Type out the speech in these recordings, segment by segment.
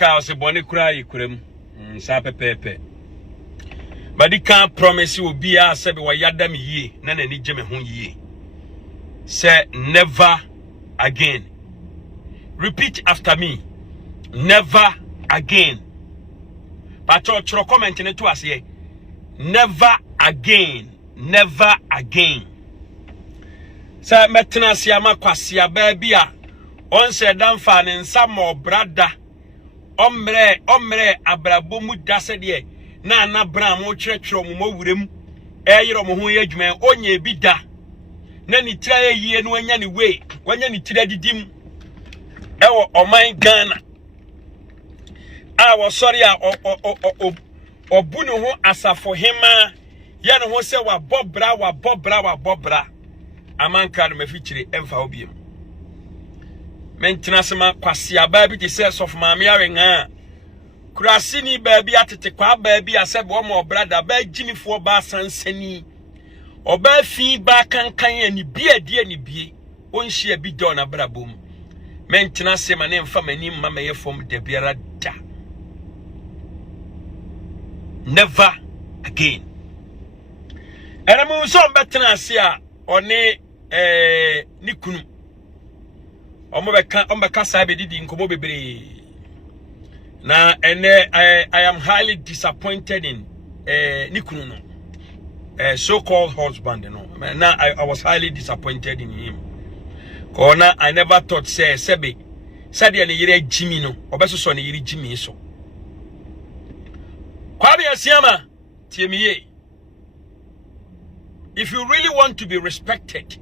car se bone kura yikurem sa pepepe but it can't promise you be a say we yada me yie na na ni gye ho yie say never again. Repeat after me. Never again. But your comment in it to us here. Never again. Never again. Say metena siama kwasia baby a on se dan fa ne nsamo brada omre abrabo mu dase de na bra mo kyerɛkyerɛ mo mawurem ɛyero mo ho yɛ adwuma onye bi da na ni tira yie no anya ni we wanya ni tira didim ewo oman Ghana a wo sori a obu no ho asafo hema ya no ho se wa bobra Amankrado mafikyire emfa obiem mentena sema kwase aba bi te se sof maame awenga kurasi ni baabi atete kwa baabi asebe o mo brada ba gimifo ba sansani oba fi ba kankan ani bie onhia bi do na brabom mentena sema ne mfa mani mama ye fom de biara da never again eramu so betena ase a one ni kunu ombeka sabe didi nkomo bebre na ene I am highly disappointed in ni kunu no so-called husband no now I was highly disappointed in him kona I never thought say sebe said ya ne yire Jimmy no obeso so ne yire Jimmy so Agradaa Asiamah tiemiye. If you really want to be respected,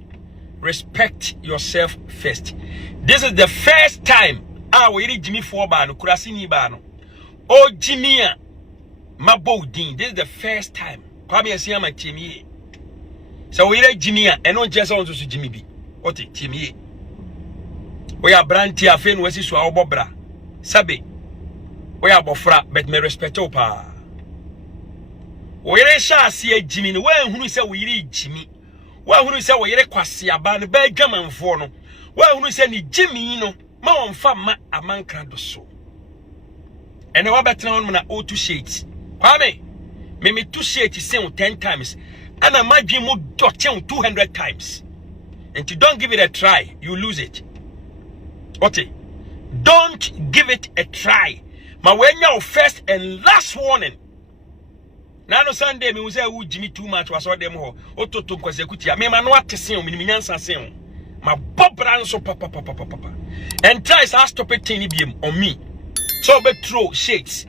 respect yourself first. This is the first time we read Jimmy for no kurasi ni ba no. Oh Jimmy mabodin. This is the first time. Agradaa Asiamah tiemiye. So we read Jimmy and not just on to Jimmy B. Ote tiemiye. We are branti afen wesi so obobra. Sabe. We are bofra but me respect opa. We re sha se Jimmy no we hunu se we re Jimmy. We hunu se we re kwase aba no ba dwamanfo no. We hunu se ni Jimmy no ma wonfa ma Amankrado so. Ene wa betena on na o2 sheet. Kwame me 2 sheet say 10 times and imagine mo dot 200 times. And you don't give it a try, you lose it. Okay. Don't give it a try. Ma when your first and last warning. Na no Sunday me say wo Jimmy too much was all them ho. Ototo kwasekutia. Me ma no atese o me nyansa se o. Ma bobra nso papa. And try to stop it tiny biem on me. So be throw shades.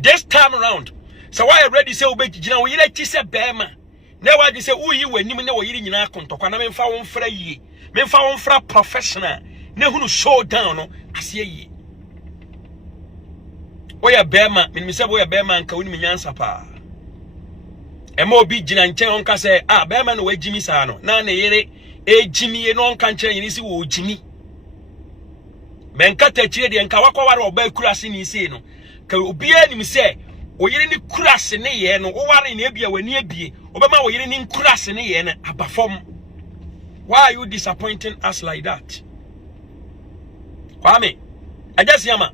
This time around. So why already say obe gina wo yire ti se bema. Na wa di say wo yi wanim na wo yire nyina kontokwa na me mfa wo mfra yie. Me mfa wo mfra professional. Na hunu showdown no ase yie. Oya bema, me say oya bema nka woni nyansa pa. Ema obi gina nchen onka say bema no wa Jimmy sa no. Na yere Jimmy no onka nchen yin si wo Jimmy. Menka tachire de nka wakwaware oba kurase ni sei no. Ka obi anim say oyire ni kurase ne ye no wo ware na ebia wani abie obema oyire ni kurase ne ye na abafom. Why are you disappointing us like that? Kwame Agradaa Asiamah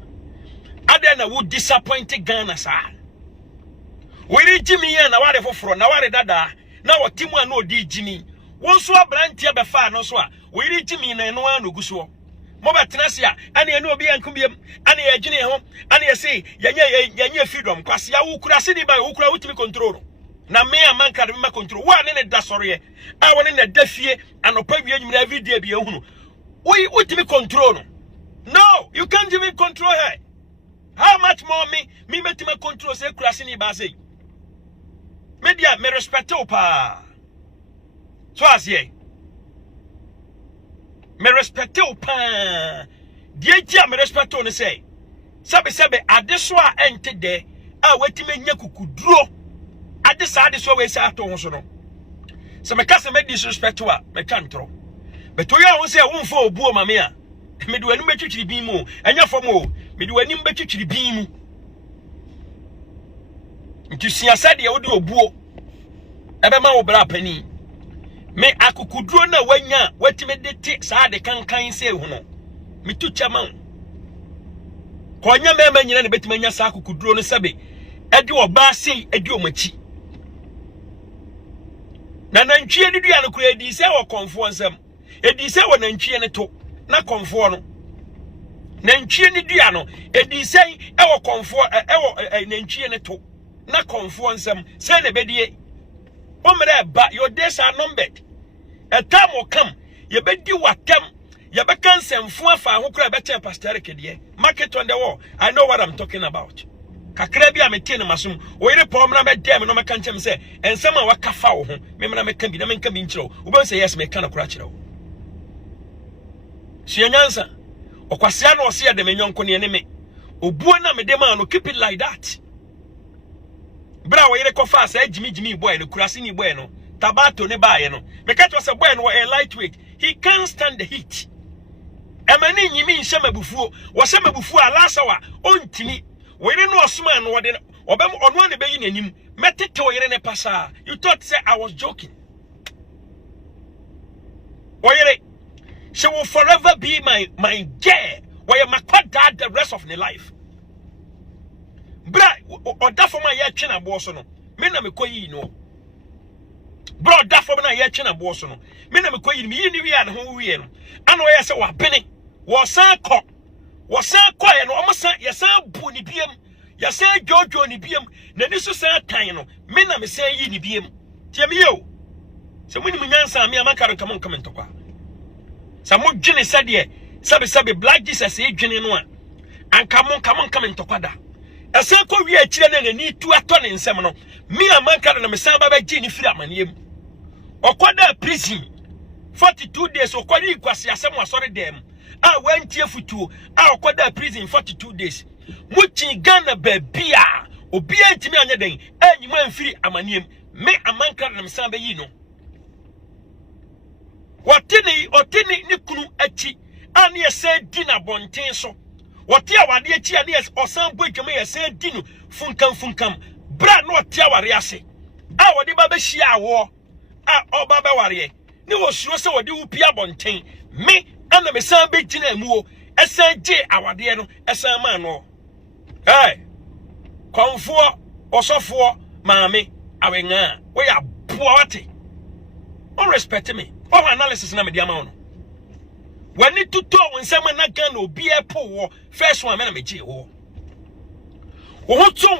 ade na wo disappoint Ghana sa we Jimmy na ware foforo na ware dada na wotimu a na odi Jimmy wonso abrantie be fa no so a we Jimmy na eno an oguso mo betena se a ane eno obi yankum biem ane ye gine ho ane ye say yenye freedom kwase ya wo kura se di ba wo kura wutimi control na me Amankrado me control wa ne da sore a woni na da fie anopa wie nyum every day bi ehunu we wutimi control no. No, you can't even control her. How much more me betime control say kurase ni ba say. Media me respect pa. So as ye. Me respect pa. Die tia me respect on say. Sabe ade so a ente de a wetime nya kukuduro. Ade sa we say ato ho so no. Se me kase me disrespect wa me kantro. But to ya won say wonfo obuo mame a. Me do anim betwitwiri bin mu enya fom o me do anim betwitwiri bin mu nti siasa de wo de obuo ebe ma wo bra pani me akukuduro na wanya watime de te saa de kankan se hu no me tu chama konya mema nyina ne betima nya sa akukuduro no sebe edi oba sei edi omachi na nantwie ne dua no kura edi se wo konfo nsam edi se wo nantwie ne to na konfo no nantwie ne dua no edi se wo konfo nantwie ne to na konfo nsam se ne bedie omre ba your days are numbered. A time will come ye bedi watem ye be kan semfo afa ho kura be chen pastor kedie market on the wall. I know what I'm talking about. Kakra bia metie ne masum wo yire pom na be dem no meka nchem se ensem a waka fa wo ho me na meka bi na menka bi nkyerɛ wo be say yes meka na kura kyerɛ wo sia nyansa okwasia na ose ye de menyonko ne me obuo na me de ma no keep it like that bra wo yire kofa sa jimi boy no kurase ni boy no tabato ne baaye no me catch was a boy no a lightweight he can't stand the heat emani nyimi nhye mabufuo wo hye mabufuo alasawa ontimi wo yire no osoma no wode obem ono ne beyi nanim metete wo yire ne pasa you thought say I was joking wo yire she will forever be my girl where my dad the rest of the life bra oda for my ye twena bo so no me na me koyi no bro da for me na ye twena bo so no me na me koyi me yini wi an ho wi no ana ye se wa bene wo san ko ye no o san ye san bu ni biem ye san jojo ni biem na ni so san tan no me na me san yi ni biem tie me yo se muni munyansa me amakaro come to kwa sa mo dwene sade sabe black Jesus e dwene no a anka mo come to kwa da ese ko wi akire na ni tu ato ne nsem no me amanka na me san ba gi ni firi amaniem okoda prison 42 days okwari ikwasi asem asore dem a wantie futuo a okoda prison 42 days muchi Ghana babia obi antimi anya den anyima amfiri amaniem me amanka na me san ba yi no otini ni kunu achi ani ese di na bonten so wote awade achi ani osan bodweme ese di no funkam bra no wote aware ase a wode ba behia awo a oba be ware ni wo suro se wode upia bonten me ana me san be gina amuo esan je awade no esan ma no konfo osofo maame awenga we ya boa wate on respect me oh analysis na me dia ma no when it to nsem na Ghana obi epo first one me na me gi wo tun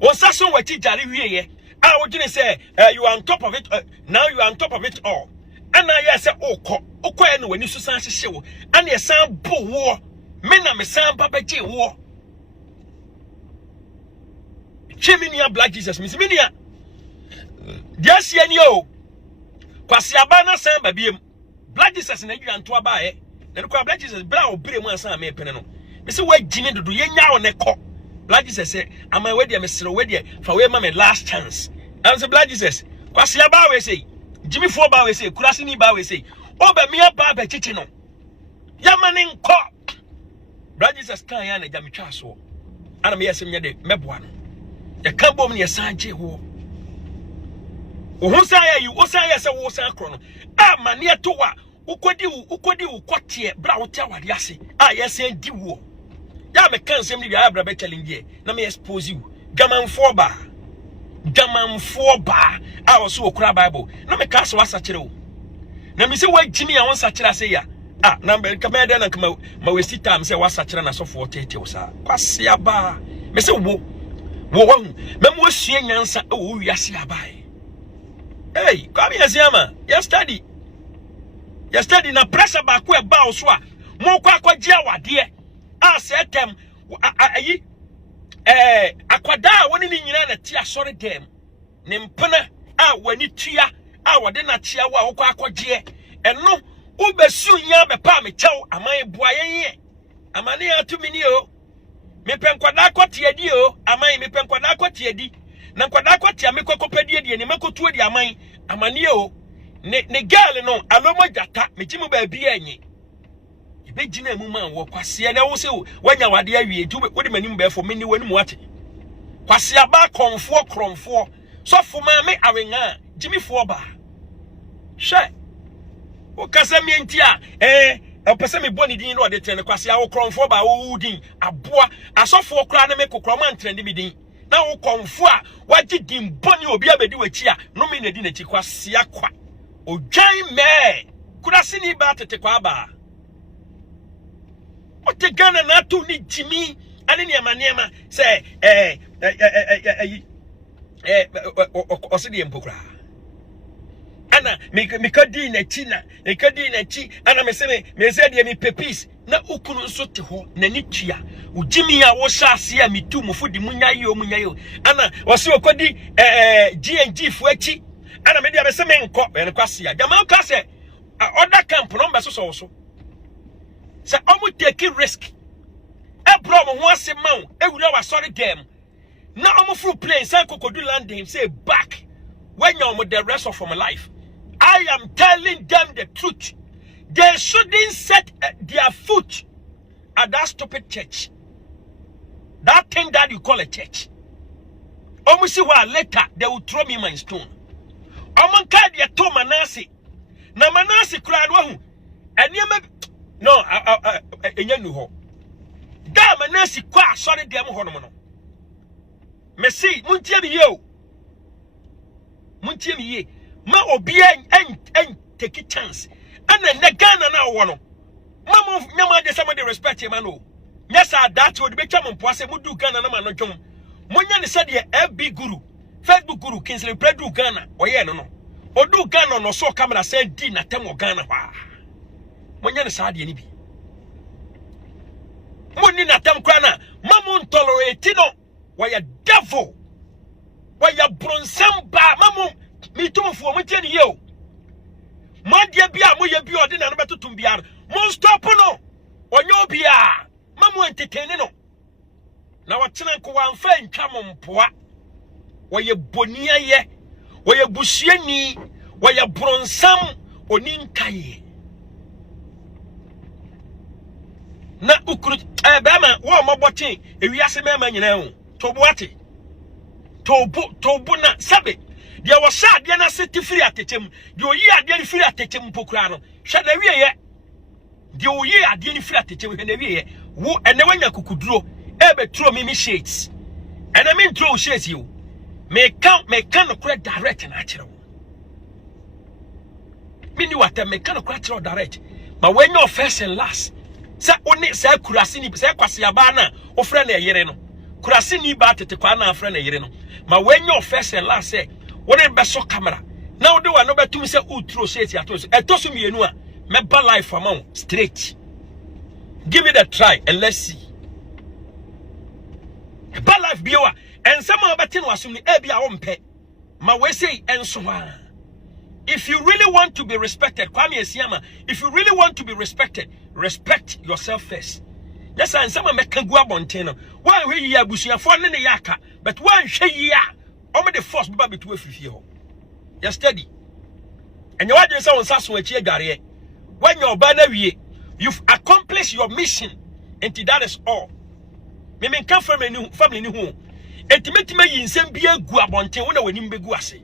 wo saso wati jare wieye a wo gine say you are on top of it now you are on top of it all and now you say okọ na wani so san hye wo and ye san bo wo me na me san ba gi wo chiminia black Jesus minia dia sia ni o kwasi abana san ba biem black Jesus na dwan to abaaye na ko black Jesus bra obire mu asan me pene no me se wa gine dodo ye nya wo ne ko black Jesus say am I we dia me sere we dia fa we ma me last chance and say black Jesus kwasi aba we say Jimmy fo ba we say kurasi ni ba we say oba me aba ba chichi no ya mane nko black Jesus kan ya na jam twa so ana me yesem nya de meboa no ya kan bom ne ya san je wo wo san ya yi wo san ya se wo san kro no a mane to wa ukodi ukotie bra wo tia wade ase a yesen di wo ya me kan sem ni bia bra be challenge na me expose you gamanfo ba a wo so okura bible na me ka so wasa kire wo na me se wa gimi a won sa kire ase ya na me ka me de na ma westi time se wasa kire na so fo tete wo sa kwase aba me se wo me mo sue nyansa e wo wiase aba hey come here Asiamah yesterday na pressure ba ko e ba so a mo kwa akwaji awade a setem ayi akwada a woni ni nyina na ti asore dem ne mpena a wani tua a wode na tia wo a wo kwa akwaje eno wo besu nya be pa me chew aman bua yen amane atumi ni o me penkwada akwati adi o aman me penkwada akwati adi na nkwada akwati amekokopadi adi ni makotu adi aman amane o ne girl no alomo jata mejimu ba bi anyi ibe gina mu man wo kwase na wo se wanya wade awie tu wo de manim ba fo meni wani mu ate kwase aba konfo kromfo sofo ma me awenga jimi fo ba hwe o kasa mi ntia a person me boni din no de trend kwase a wo kronfo ba wo din aboa asofo kra na me kokroman trend mi din na wo konfo a waji din boni obi abedi wachi a no me na di na chi kwase akwa odwan me kurase ni ba tete kwa ba o te Ghana na to ni jimi ani ne ma say osidi empokra ana me kadi na chi na ana me se de me pepis na ukunu nso te ho na ni tua ujimi a wo hyase a metu mufudi munyayo ana wose okodi GNG fu achi ana me dia be se me nko be kwase a jama ka se other camp no be so se omu take risk e bro mo ho ase ma wo ewura wa sorry dem na omu fru plane say kokodu landing say back when you the rest of my life. I am telling them the truth. They shouldn't set their foot at that stupid church. That thing that you call a church. Almost later they will throw me my stone. Among dia to Manasi. Na Manasi cried wahu. And you no enyanuho. Da Manasi kwa sorry dem honomono. Messi muntie mi yo. Muntie mi ye. Ma obi en take a chance. And then the Ghana na wono. Mama nyama de some de respect him no. Yes that would be chama poase mu du Ghana na ma no dwom. Monya ne said the FB guru, Facebook guru Kingsley Predu Ghana oye no. Odu Ghana no so camera say di na tem Ghana wa. Monya ne said de ni bi. Moni na tem kwa na mamu tolerate no. Why a devil? Why a bronsamba mamu mi tumfu mo tie ni yo. Man dia bia mo ye bi ode na no betotum bia mo stop no onyo bia mamu entertain no na watena nko wanfa ntwa mo mpoa woye bonia ye woye busuani woye bronsam oni nkaye na ukuru bema wo mobotin ewiase mema nyina hu tobuate tobu na sabe dia wo sha dia na seti firi atechem dia oyi ade ni firi atechem pokura no hwe na wiye dia oyi ade ni firi atechem hwe na wiye wo ene wanya kukuduro ebe tro mi shades ene me ntro shades you me can no correct direct na akire wo mini wata me can no correct direct ma when your first and last sa oni sa kurase ni sa kwase aba na ofre na yere no kurase ni ba tete kwa na afre na yere no ma when your first and last say wone be so camera now do one no betum say utro shades atos etoso mienu a me ba life amount straight give it a try and let's see ba life bioa and some of betin wasum ni e bia wo mpe ma we say enso ha. If you really want to be respected, Kwame Asiamah, if you really want to be respected, respect yourself first. Yes, and some make go abonteno. Why we ya busia for ne yaka, but one she ya omo the force be between afifie ho. You steady. And you want say on saso echi agare. When your ba na wie, you've accomplished your mission, and that is all. Me kan family ni ho. Entimetime yinsem bia gu abonten wona wani mbegu ase.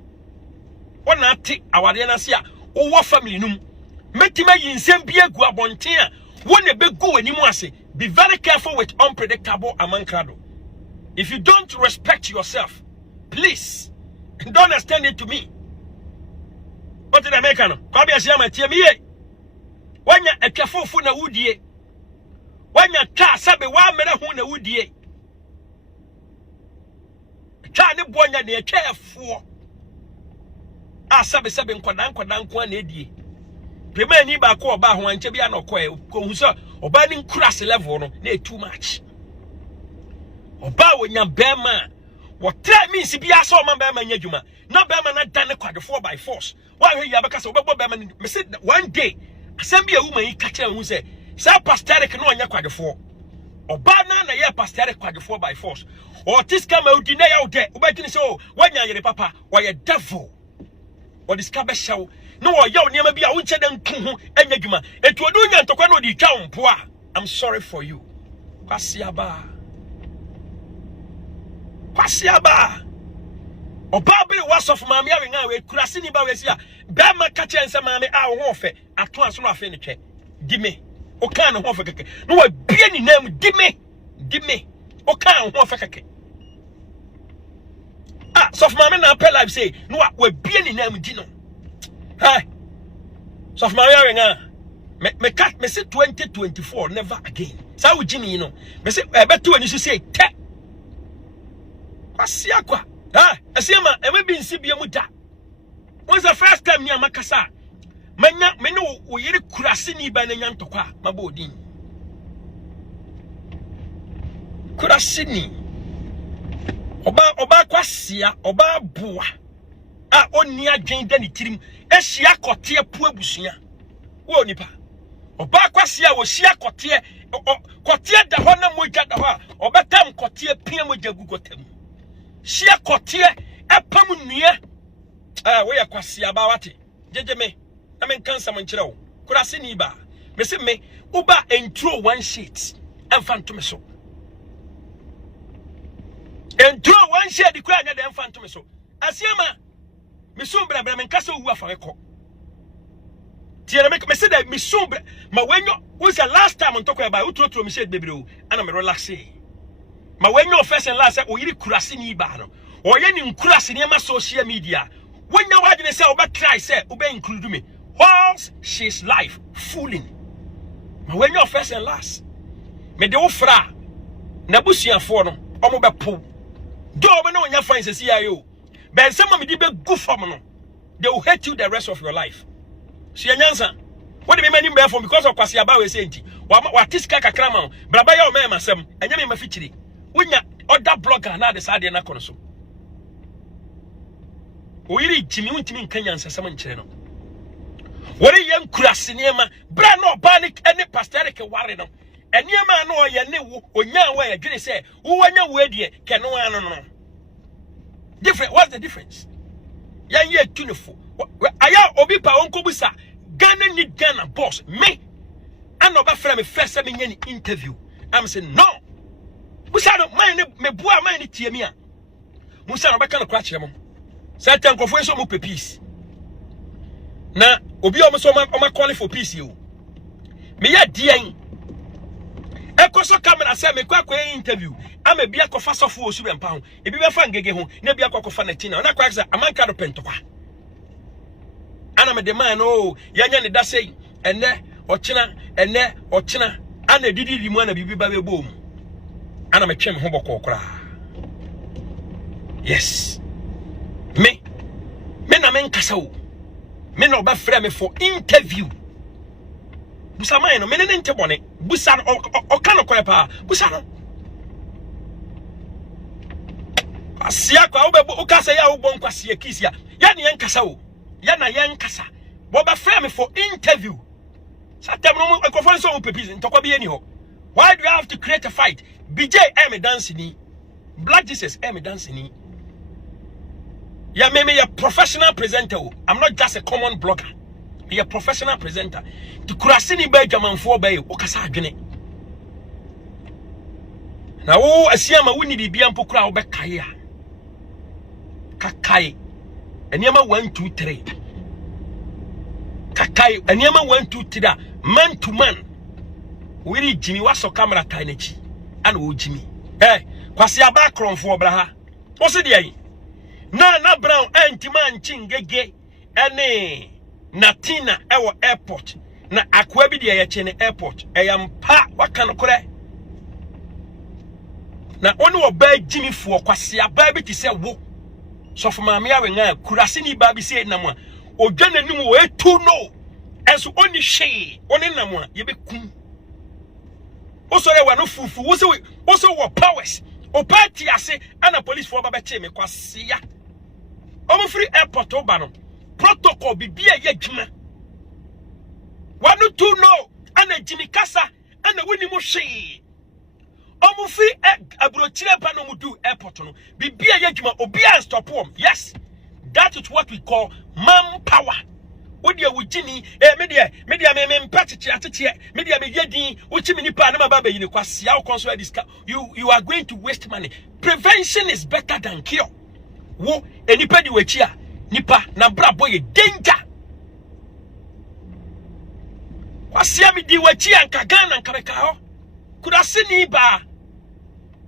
Wona ate awade na se a wo family num. Metima yinsem bia gu abonten a wona begu wani mu ase. Be very careful with unpredictable Amankrado. If you don't respect yourself, please don't extend it to me. What did I make no? Kwame Asiamah tie me ye. Wanya etwafofu na wudie. Wanya ka sabe wa mere hu na wudie. Twa ne bonya ne etwafo. A sabe nkwadan nko na edie. Prema ni ba ko oba ho anche bia na okoe ko hu so oba ni nkurase level no na too much. Oba wonya bema wo try means bia so man bema nya dwuma na bema na dan kwadefo by force. Why hwe ya beka so obebo bema me say one day asem bia woman yi ka kire hu say pastoric no nya kwadefo. Oba na ye pastoric kwadefo by force. O tiska ma udi na ya ode obetini so wanya yere papa why devil. Or discover show no yaw niam bia wo nche den tu ho anya dwuma etu odu nya ntokwa na odi twa mpo a I'm sorry for you. Kwasiaba oba be was of mama ya wenga we kurase ni ba we sia be ma ka che nse mama a wo ho fe ato aso no afe ne twe di me o kan ho fa keke no wa bie ni nam di me o kan ho fa keke so for mama na pay life say no wa bie ni nam di no hi so for mama we nga me say 2024 never again sa wo gimi no me say e beto ani so say te kwasia kwa asiama e me bi nsi bia mu da was the first time ni amakasa manya me no wo yiri kurase ni ba na nya ntokwa maba odin kurase ni oba kwasia oba boa oni adwen da ni tirim ehia kote apu abusua wo nipa oba kwasia wo hia kote da ho na moja da ho obetam kote pia moja gugotam hia kote apam nua we ya kwasia ba wate jeje me na men kansa mo nkire wo kurase ni ba me se me uba entro one sheet amfanto me so entro one sheet di kura nya de amfanto me so asiama me so bra men kasa wu afa ko tiere me se da me so bra ma wenyo was the last time on talk about utro me sheet bebre o ana me relax ma wenyo first and last o yiri kurase ni ba no o ye ni nkurase ni ma social media when you want to say about try say obey include me whilst she's life fooling but when you first and last me de ofra na busuafo no omo be po do omo na onya fine say ayo ben some me di be go from no they will hate you the rest of your life so yanyansa what do me many be for because of kwase aba we say nti wa tiska kakra ma braba ya o me masem anya me mafichiri wonya other blogger na de sade na kono so oyiri jimi untimi nkanya nsasam nkire no wori yan kurase niema bra no panic any pastoral ke ware no eniema na oye ne wo onya wa ya dwene se wo wanya wo adie ke no ano no different. What's the difference? Yan ye tunefo aya obi pa onkobusa Ghana need Ghana boss me and oba frame me first time any interview I'm saying no busa no man me bua man tie me a musa no be kan kwa kire mo certain kofo so mo pe peace na obi o mo so ma call for peace you me ya dian ekoso camera say me kwa interview ama bia kofa sofo osu be mpa ho ebi be fa ngege ho na bia kofa na tina na kwa say Amankrado pentokwa ana me de man no yanya ne da sei ene ochina ana didi mu ana bibi ba be bom ana me twem ho bokokora yes me na men kasa wo me no ba frɛ me for interview busa man no me ne nte bone busa o ka no kore pa busa no asia kwa wo be o kasa ya wo bon kwase kisia ya ne yen kasa wo ya na yen kasa wo ba frɛ me for interview satem no ekofo so wo pepi ntokwa bi eni ho why do you have to create a fight BJ me dance ni Black Jesus me dance ni ya me a professional presenter. I'm not just a common blogger. Be a professional presenter. To kurasini ba jamanfo ba e o kasa adwene. Na wo asiama woni bibia mpo kura wo be kae a. Kakai. Eniema 1 2 3. Kakai eniema 1 2 3 man to man. We Jimmy waso camera tanechi. Ana wo Jimmy. Kwase aba kronfo bra ha. Wo se de ayi. Na Brown antiman chingege ene Natina ewo airport na akwa bi de ye chene airport eyampa waka no kore na onu oba Jimmy fo kwase aba bi ti se wo so for maame awe nga kurase ni ba bi se nam a odwa nanim wo etu no enso oni hwe oni nam a ye be kum osore wa no fufu wo se wo powers o party ase ana police for ba che me kwase ya omo free airport obano protocol bibia ye dwuma wanu to know ana Jimmy kasa ana woni mo hwe omo free abrochire pa no mudu airport no bibia ye dwuma obia stop wom yes that is what we call manpower odi awugini media me mpachichi ateche media be yedin uchimi nipa na maba be yini kwase ya konso diska you are going to waste money. Prevention is better than cure. Wo enipa di wachi a nipa na brabo ye danger kwasia me di wachi anka Ghana nkareka ho kurase ni ba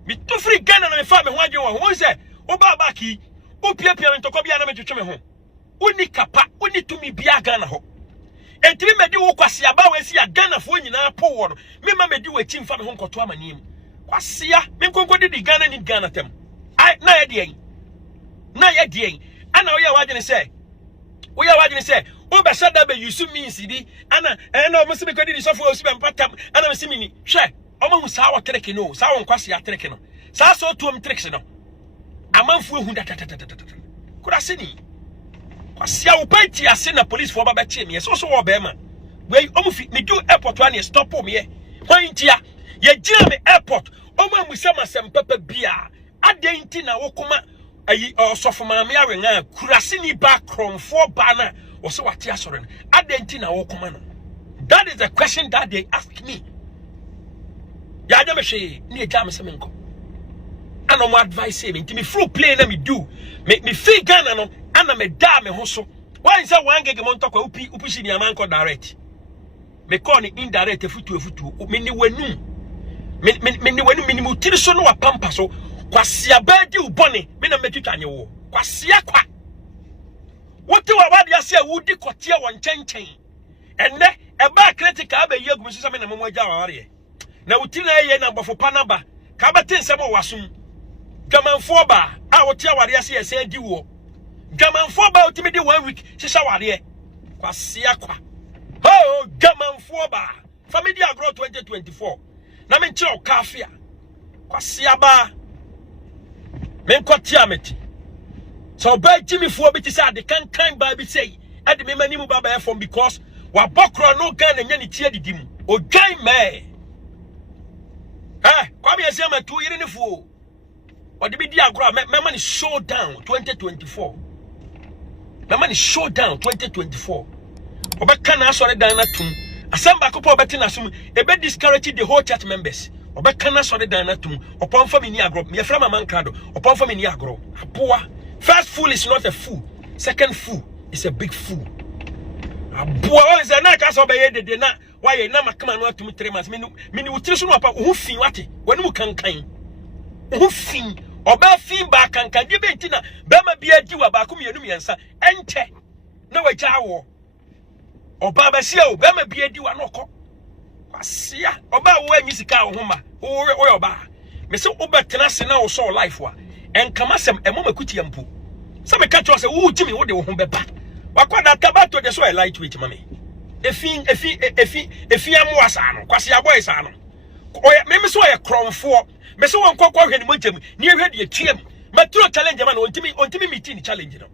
me to free Ghana na me fa me ho adwen wo se wo ba ba ki wo pia me ntoko bia na me twetwe me ho uni kapa uni tumi bia Ghana ho entimi me di wo kwasia ba we si ya Ghana fo nyina po wo no me ma me di wachi mfa me ho nkoto amanim kwasia me nkonko di Ghana ni Ghana tem ai na ye de ana oya wagene say o be sada be yusu means bi ana no mo se be kodi di sofo osu be mpatam ana me se mini hwe o ma hu sa wa treke no sa won kwase ya treke no sa so tuom treke no amanfu ehu da kurase ni kwase ya upati ase na police for ba be che me so wo be ma we o mu fi me do airport one stop me ye hwantia ye gina me airport o ma mu se masem papa bia adenti na wo kuma ayi osofo maame awenga kurase ni ba kromfo ba na wo se wate asore no adenti na wo kuma no. That is the question that they ask me. Ya ja me hwe ni eja me se menko ana mo advice me nti me free play na me do me free Ghana no ana me da me ho so why say one gig mo ntokwa upushi ni amanko direct me call ni indirect efutu me ni wanum me ni wanum me ni mutiri so no wa pampa so kwasia ba di ubone me na metwitwa anye wo kwasia kwa wote wa wade ase a wudi kote won chenchen enne e ba critical ba yegum so me na mo agya ware na wuti na ye na bofo panaba ka ba tin sebo wasum gamanfo ba a wote aware ase ye se di wo gamanfo ba utimi di 1 week shisha ware kwasia kwa oh gamanfo ba family agro 2024 na me nche o kafia kwasia ba men kwatia meti so ba Jimmy fo bi ti say de kan ba bi say e de me mani mu baba from because wa bokro no gan nya ni tie didim o dwan me kwame ASEM tu yiri ni fo o de bi di agro me mani showdown 2024 me mani showdown 2024 o be kan asore dan na tum asem ba ko po beti na sum e be discourage the whole church members oba kana sore dan na tum upon family agro me fra Amankrado upon family agro aboa. First fool is not a fool, second fool is a big fool. Aboa is na ka so be ye de na why ye na makama no atum 3 months me ni wutiri so no apa hu fin wate wani mu kankan hu fin oba fin ba kankan de be ntina be ma bia di wa ba ko mienu miensa enche na wa gya wo oba ba sia o be ma bia di wa no ko kwasia oba wo anyi sika wo homa wo oba me se obetena se na wo so life wa enkama sem emo makuti yampu se me ka cho se wo jimi wo de wo ho beba wakwada tabato de so lightweight mame efi amoasa no kwasia boy sa no oya me so ye kromfo me so won kokko hwe ni monjam ni ehwe de tuam maturo challenge man ontimi meeting challenge no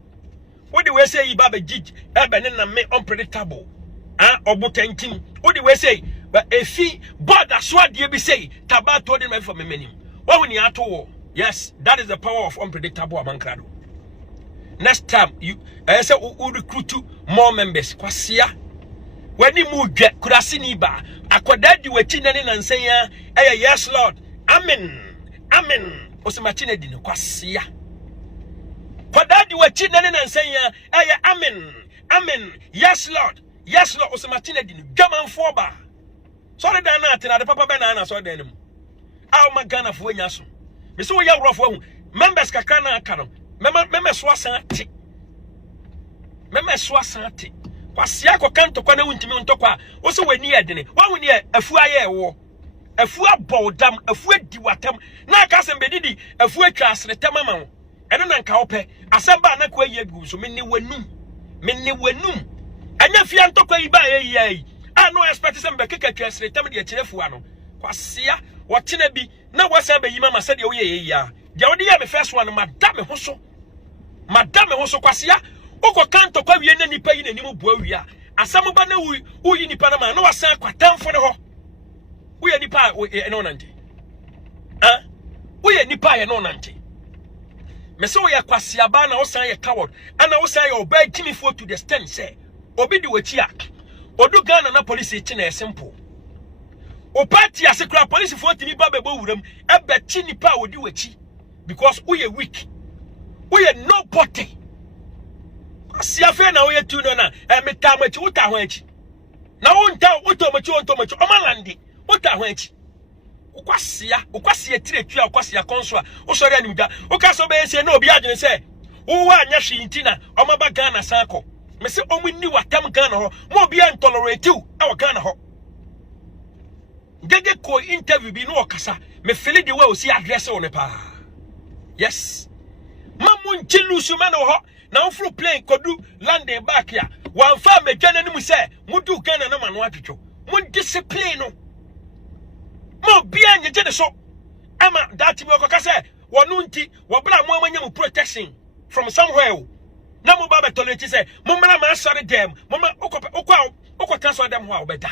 wo de we say yi baba jig ebe ne na me unpredictable obutantin wo de we say but efi board aswade bi say tabato de me for me manim wo ni ato. Yes, that is the power of unpredictable Amankrado. Next time you say we recruit more members. Kwasia when you move get kurasini ba akwada di wachi nane nansenya yes Lord amen osimachine di no kwasia kwada di wachi nane nansenya amen yes Lord osimachine di no gamanfo ba sorry dan na ate na de papa be na so dan nim aw magana fo nya so me so ya wrofo hu members kakra na aka no members so asante kwasia ko kanto kwa na wuntimi ntokwa wo so wani edene wa woni afu aye wo afu abodam afu adi watam na aka sem bedidi afu atwa asretam ama wo eno na nka ope asamba na kwa yi agu so menni wanum anya fia ntokwa yi ba yi no expect sem be keka twa asretam de akirefu ano kwasia wotena bi na wasa be yi mama sade wo ye ya de wo de ya me first one madame ho so kwasia oko kanto kwa wie na nipa yi nanim bua wia asam ba na uyi nipa na ma na wasan kwatamfo ne ho uye nipa no nante uye nipa ye no nante me se uye kwasia ba na wasan ye coward ana wasan ye oba gimifo to the stand say obi di wachi a odu Ghana na police chi na simple o party asekura police fo timi ba bebo wuram ebe chi nipa odi wachi because uye weak uye nobody. Si afa na wo yetu no na metamachi wuta ho achi na wonta wotomachi omalandi wota hwanchi ukwasia tiretua ukwasia konso a usori animda ukaso be ese na obi agene se wo anya hwintina omaba Ghana sanko me se omuni watam Ghana ho mo obi antolerate u e Ghana ho gege ko interview bi no okasa me feel the way o si address wo ne pa yes mamu nchilusu ma no ho na ofro plane kodu landing back ya wan fa me Ghana ni mu se mudu Ghana na ma no atwetwo mo discipline no mo bia nye de so ama that we okaka say wonu nti wo bra mo amanya mu protection from somewhere na mo ba betoleti say mo mara ma sorry dem mo ma okwa so dem ho a obeda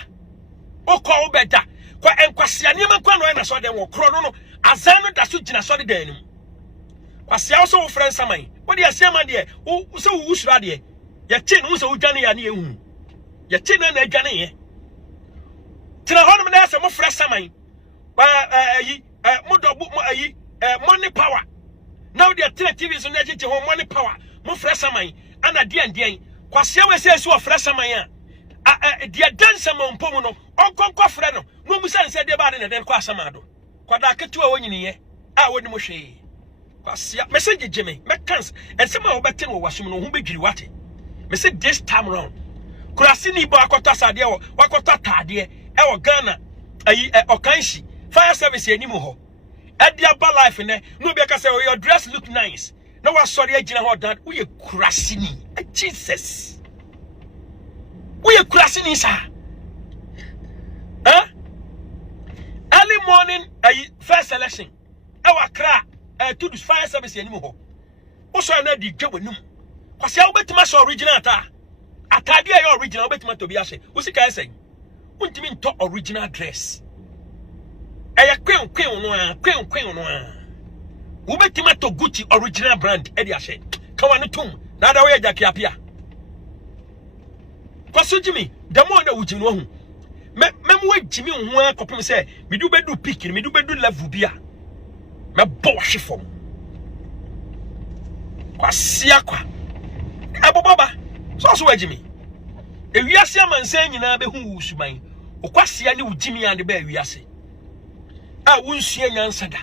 okwa obeda kwa enkwase anima kwa no na so dem wo kro no azan no da so gina so de anim kwase awo so wo friend saman wo de asiama de wo se wo usura de ya chi no so wo dwane ya na ehu ya chi na adwane ye tira hono na se mo friend saman money power. Now they are TV so neji ho money power. Mo fresa man ana dia kwase we say so fresa man dia dansa man pomu no onkonko frɛ no no mu san se de ba de ne den kwa asamado kwada ketu a wonyini ye a woni mo hwe kwase message jeme me kans ensema wo beten wo wasum no ho bedwiri wate me say this time round kurasi ni bo akota sade wo wakota tade e wo Ghana okanshi fire service animu ho ediaba life ne no be ka say your dress look nice no was sorry agina ho dan we kurasini Jesus we kurasini sa early morning first election our cra to the fire service animu ho o so na di dwabanum kwase a obetima so original atade ayo original obetima to bi ase wo sika esen untimi nto original dress kwen no ubetima to Gucci original brand edi ahye kawa no tum na da we jaki apia kwaso jimi demo na wujimi no hu mem we jimi hu akopem se medu bedu peak medu bedu level bia me bo hwe fom kwasia kwa aboboba so wajimi ewiase amansan nyina be hu wusuman okwasia ne wujimi ande ba ewiase a wunsuya nyansa da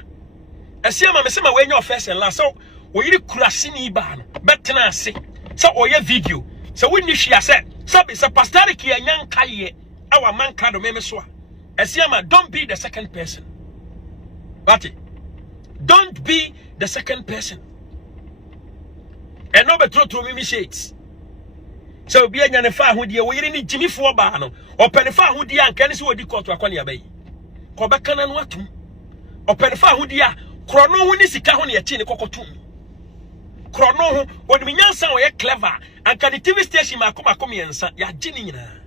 asiama me sema we nya first and last so we yiri kurase ni ba no betena ase so oye video so we ni hwia se pastor ki anyanka ye awa Amankrado meme so asiama don't be the second person but don't be the second person and no betro to me shades so bi anya ne fa ahudie we yiri ni jimifo ba no openifa ahudie anka ne se wodi court akwane abai ko bekana no atum openifa ahudie a krono hu ni sika ho ne yachi ne kokotum krono hu wodi minyansa o ye clever anka the TV station makom yensa ya gini nyina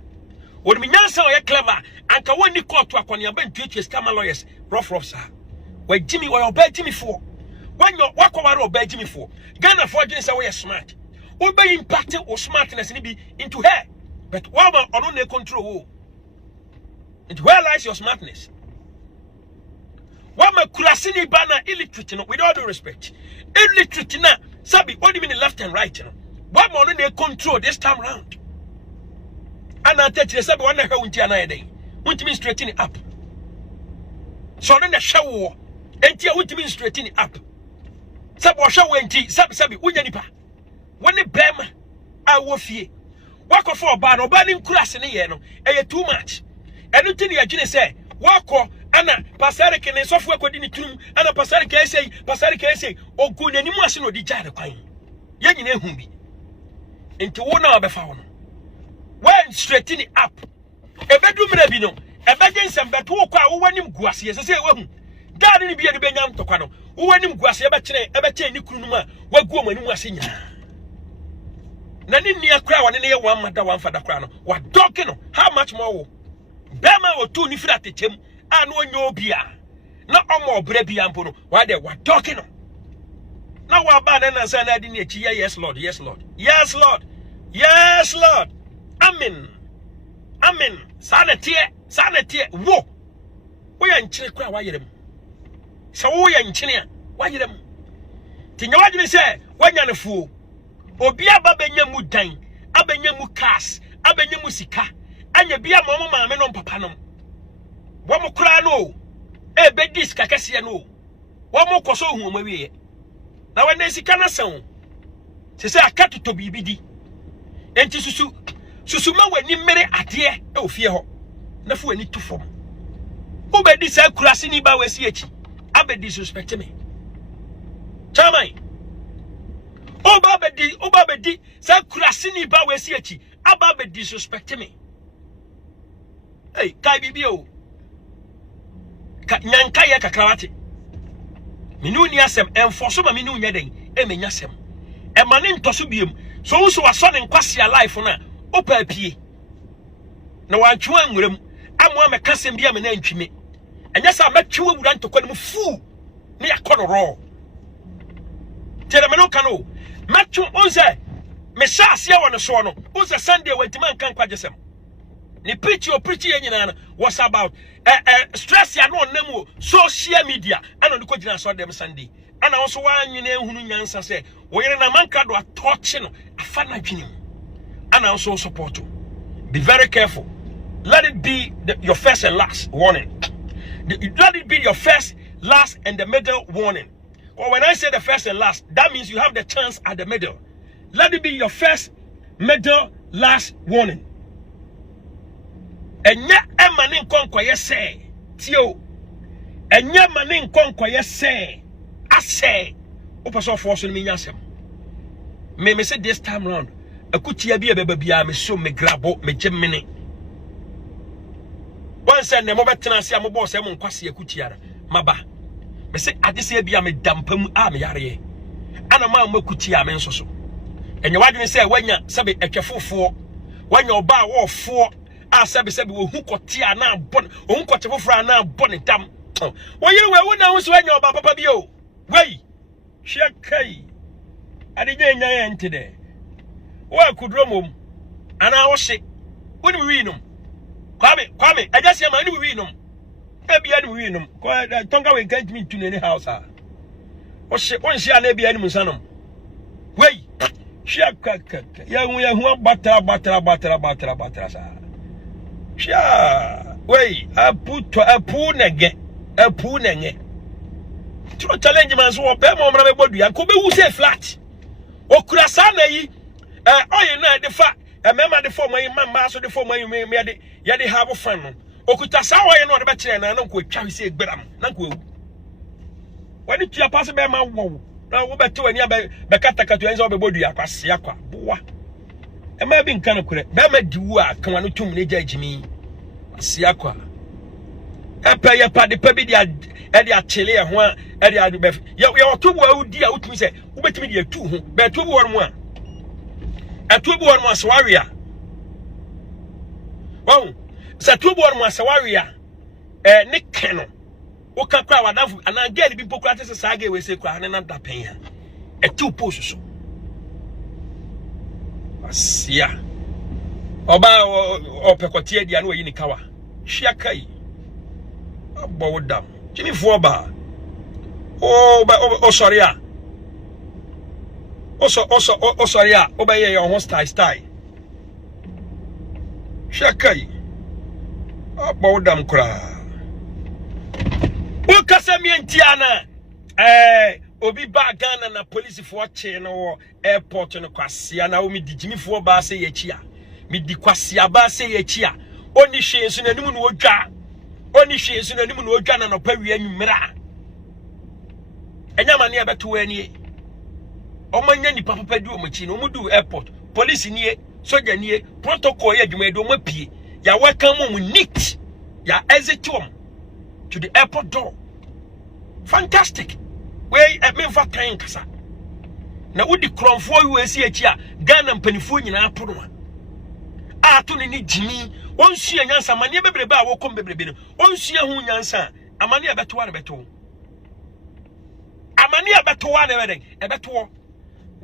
wodi minyansa o ye clever anka woni court akwane abai ntuetu scam lawyers rough sa wa jimi wa oba jimi fo wanyo wakware oba jimi fo Ghana for gini say we smart we be impacting o smartness ni be into her but wama ono na control it where lies your smartness wama kurasini bana illiterate no with all due respect illiterate na sabi what do you mean left and right no wama ono na control this time round ana tete sabi wana hwe unti ana yeden unti straighten it up so no na hwe enti unti straighten it up sabi wo hwe enti sabi unya nipa woni bema a wo fie wakofo oba no oba ni nkurase ne ye no eye too much enu ti ne agine se wako ana pasare ke ne sofu akodi ni tum ana pasare ke ese ogu nanimu ase no di jare kwan ye nyina ehu bi enti wo na obefa wo no when straighten it up ebedu mra bi no ebeje nsembeto wo kwa wo wanim guase se ewu gade ni bi e benya ntokwa no wo wanim guase ebeche ni kunu mu a wagu omanimu ase nya na ni nia kra wa ne ye wan mada wan fada kra no wa doke no how much more wo bema wo tu ni fira techem anu onyo bia na omo obra bia mpo no wa de wa doke no na wa ba na san na di ni echi yes lord yes lord yes lord yes lord amen amen sanetie wo ya nchire kra wa yerem so wo ya nchire a wa yerem tinya wa dwene se wanya ne fuo obi aba benya mu dan abenya mu cars abenya mu sika anya bia mo maame no papa no wo mo kra no e be dis kakese no wo mo koso hu mo wiye na wona sika na sen se se akatoto bibidi enti susu ma wani mere ade e ofie ho na fu wani tu fom wo be dis akurase ni ba wasi echi abe disrespect me chamai oba be di sa kurase ni ba wasi echi aba be disrespect me. Hey, kai bibio. Nyanka ye kakrawate. Minu ni asem enforce ma minu nya den e menya asem. E mane ntoso biem. So wo so waso ne nkwase life na opa apie. Na wantwe nwuram amo ameka sem bia me na ntwime. Enya sa matwe wura ntokwa ne mu fu ne yakono ro. Tere me no kano. Matwe onse me sha asia wo no so no. Onse Sunday wantima nkan kwajesem. Ni preach nyina was about stress ya no nemu social media ana no kogina so dem Sunday ana also wanyene ehunu nyansa se wo yere na Amankrado atouch no afa na dwenem ana also support. Be very careful. Let it be your first and last warning. Let it be your first, last and the middle warning. Or when I say the first and last, that means you have the chance at the middle. Let it be your first, middle, last warning. Enya emane nkonkoye se tio enya mane nkonkoye se ase opeso force me nyasem me say this time round akutia bia beba bia me so me grabo me gemene once ne mo betena se mo boss e mo nkwase akutia maba me say adese bia me dampam a me yare ana ma mo akutia me nso so enya wadwene se wanya sebe etwefofo wanya oba wo fo asabe wo hu kotia na bon ohun kote foforo na bon dam wo yire we wona hu so anya oba papa bi o wei hwekai ade nya ya ntide wo akudromom ana wo hye woni wi nom kwame ajase ma ni wi nom e bia ni wi nom ko tonga we can't me to any house ha wo hye won hye ana bia ni musanom wei hwekaka ya hu batara sa Sha, wey, apu nenge. Tro challenge man so pe mo mra me bodu ya ko be wu say flat. Okura sa na yi oye na de fa mema de form yi mama so de form yi me ya de have fun no. Okuta sa oye no de be kire na ko twa se gberam na ko ewu. Wani tua pass be ma wo. Na wo be te wani be katakatu enzo be bodu ya kwase akwa. Boa. Ema bi nkan kure be ma diwu a kan no tum ne jajimi asiakwa epe pa de bi dia e dia chele e ho a e dia be ye otobu a udi a utumi se ubetimi dia tu ho be tobu wor mu a atobu wor mu asware a wow se tobu wor mu asware a ne keno wo ka kwa wadafu ana girl bi pokura tese saga we se kwa ne na da pen ha e tu post so asia oba opekotie dia no yi ni kawa hwiakai abo dam jimi fo ba o sorry a o sorry a o ba ye your home style hwiakai abo dam kura o kasami entiana obi ba Ghana na police fo che no airport no kwasia na o mi dijimi fo ba se ye chia mi di kwasia ba se ye chia oni hwe nso na nimu no odwa na no pa wi anwumra enya mane abeto ani omanya ni papa di o machi no mudu airport police nie soja nie protocol ya adwuma do mapie ya welcome mu neat ya exit to the airport door fantastic wey me fa kan kasa na udi kronfo USA achi a Ghana mpanifo nyina apono a to ni jimi wonsua nyansa mane bebrebe a wokom bebrebe no wonsua hu nyansa amane abeto wa na beto na weden ebeto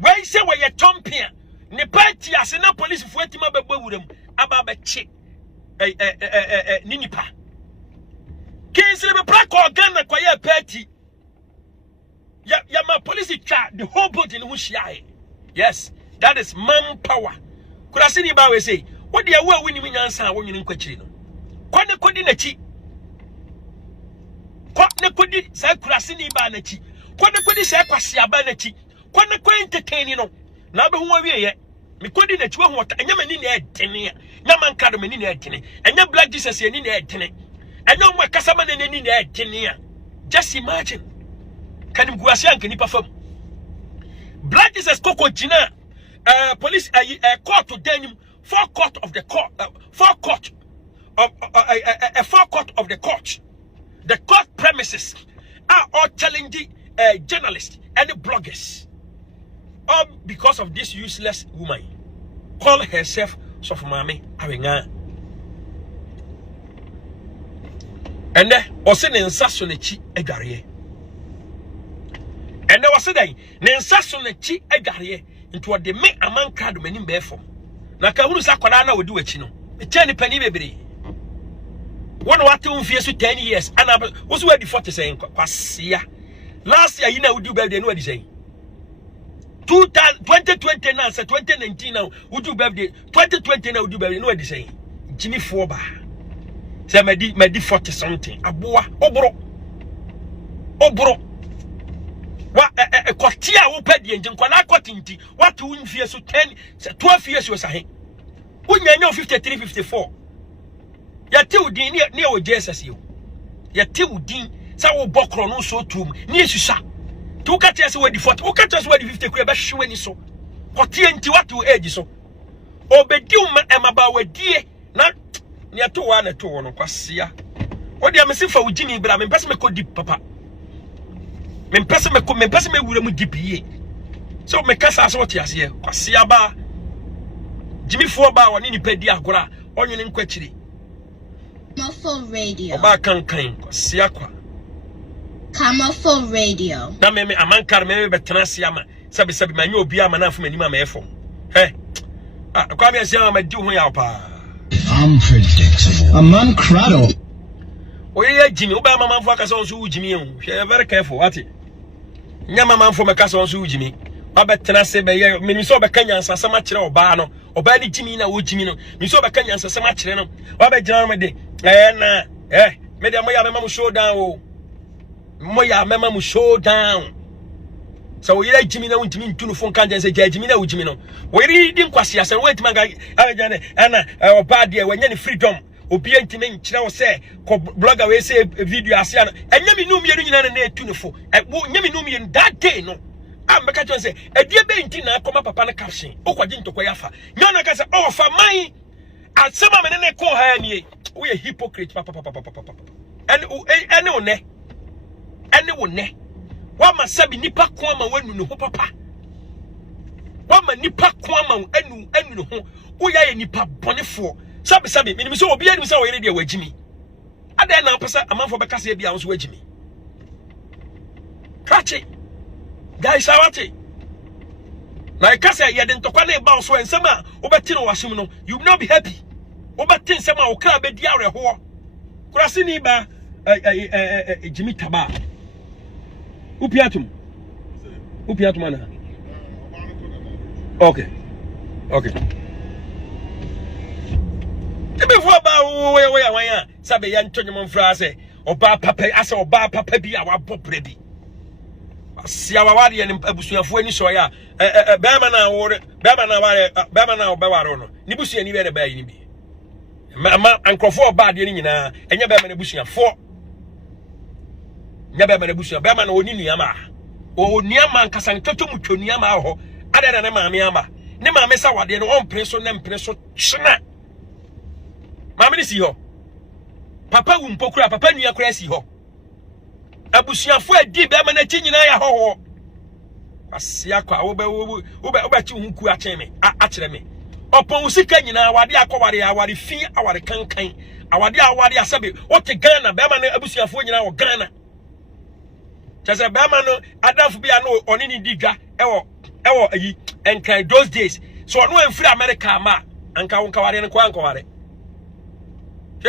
wey se we ye champion ne party ase na police fo atima bebo wuram aba be che ninipa kinsele be pra ko Ghana ko ye party ya ma police try the whole body in who share. Yes, that is manpower. Could I see the we say What the way winning nyansa when you nkwachiri no. Kwane kodi na chi. Kwane kodi sa kurase ni ba na chi. Kwane kodi sa kwase aba na chi. Kwane kwa entertain no. Na be ho awie ye. Me kodi na chi wo ho anya mani na edene ya. Nya Amankrado mani na edene. Anya Black Jesus ye ni na edene. Anya mo kasama na ni na edene ya. Just imagine. Kanim guase anke nipa fam. Black Jesus koko jina police court to denim four court of the court four court of the court. The court premises are all challenging journalists and bloggers. All because of this useless woman. Call herself Sofumame Awenga. And then also Nensasonechi Egarie. And there was a day Nensasonechi Egarie into what they make Amankrado many bear for. Nakahuru Sakwana would do it, you know. A 10 penny baby. One what 10 years, and I was ready for the saying, Quasia. Last year, you know, would do better than what he's saying. 2020 now, 2019 now, would do better. 2020 now, would do better than what he's saying. Jimmy Forba. Say, my D 40 something. Aboa, Obro. What a quartia will pay the engine, Quanacotinti. What 2 years so 10, 12 years was a hang. Wouldn't you know 53, 54? Ya te udin near with Jesus you. Ya te udin, so bokro no so tomb, near Susa. 2 catches away the 40, who catches away the 50 crab, shoe any so. What TNT what to edge so. Obeduma Emma with dear, not near 2 1 or 2 on Quasia. What do you missing for Jimmy, but I'm impressed me could deep papa. Me pesa me wura mu DPA. So me kasa so what here. Quasia ba. Jimmy Forba woni ni pedi agora, onye ne nkwachiri. Camofo radio. Oba kan Quasia kwa. Camofo radio. Na me Amankrado me betena siama. Sabi manyo obi ama na afo manima ma efom. He. Kwa me asiama ma di ho ya pa. Unpredictable. Amankrado. Oye Jimmy, oba mama fo akasa onso Jimmy o. Very careful, what it? Nya mama fo mekasa onso Jimmy. Abetena se be ye me so be kanya nsasama kire oba no. Oba ni Jimmy na wo Jimmy no. Me so be kanya nsasama kire no. Oba gina no me de. Me de moya mema mu showdown o. Moya mema mu showdown. So we like Jimmy na wo Jimmy ntunu fo kanja se Jimmy na wo Jimmy no. We reading kwasi ase wait manga abegane ana oba de wanya ni freedom. Obi antime nkyira wo se ko blogger we say video ase an enya me num yenu nyina na etu ne fo enya me num yenu that day no am beka chon say edie be nti na akoma papa na caption okwaje ntokwa yafa nya na ka say oh fa man asema me ne ko ha ani we a hypocrite papa ene one wa ma sabi nipa ko ama wanu ne ho papa wa ma nipa ko ama anu ne ho wo ya ye nipa bonefo sabi me so obi anim say wo yere de wagimi ada na pesa amanfo be kase bia wo so wagimi kachi guys awati na kase ye de ntokwa na ba so ensema wo beti no wasum no you will not be happy wo beti ensema wo kra be di areho kurase ni ba Jimmy taba upiatum ana okay before ba we sabe ya ntonyem mfra se oba papa ase oba papa bi a wabo prebi asia wawade ye abusuafo ani so ya bema na obeware no ni busu ni be de ba yi ni bi ma ankrofo oba de ni nyina enya bema na busuafo nya bema na busu bema na oni nuama oniama nkasa ntoto mutwoniama ho adada na maame ama ne maame sa wade no ompre so na mpre so chena maame ni si ho papa wu mpokura papa nua kura si ho abusuafo adi be ma na chi nyina ya ho asia kwa wo be chi hu ku a chen me a kire me opon usika nyina wade akoware aware fi aware kankan awade asabe wote Ghana be ma na abusuafo nyina wo Ghana chase be ma no adafo bia no oni ni digwa ewo ayi enkan those days so no emfiri America ma anka wonka ware no kwa anka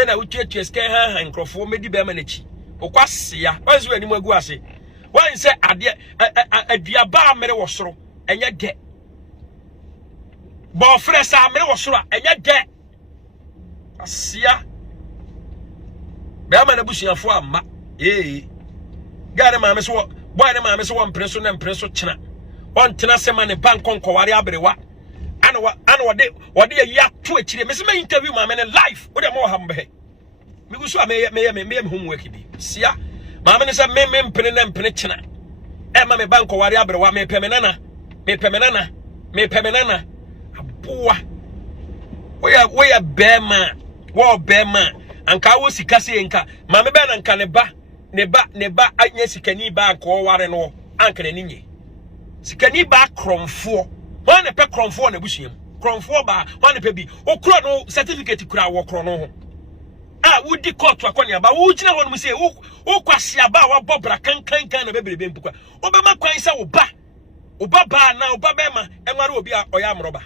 na ucheche sken ha nkrofo medi be ma na chi okwasia wanzu ani mu agu ase wan se ade aduaba amere wo soro enye de bo fresa amere wo soro enye de Asia. Bema na busuafo amma. Gare ma me so boy na ma me so won na mpreso kyena. On tena sema ne bank konkoware abrewa. Ana wode ya to akire. Me se ma interview ma me ne live. Wo de mo ha mbe. Me gusu a me homework bi. Sia. Ma me ne se me mpene na mpene kyena. Ma me bank konkoware abrewa me pemenana. Me pemenana. Aboa. We ya bema. Wo bema. Anka wo sika se enka ma me be na nka ne ba anya sikani ba anka ware no anka ne nye sikani ba kromfo wan ne pe kromfo na busuam kromfo ba wan ne pe bi okro no certificate kura wo kro no ho wudi court akonia ba wo gina ho no se wo kwase aba wa bobra kan na bebrebe mpukwa wo be ma kwan se wo ba ba na wo ba be ma enware obi a oya amroba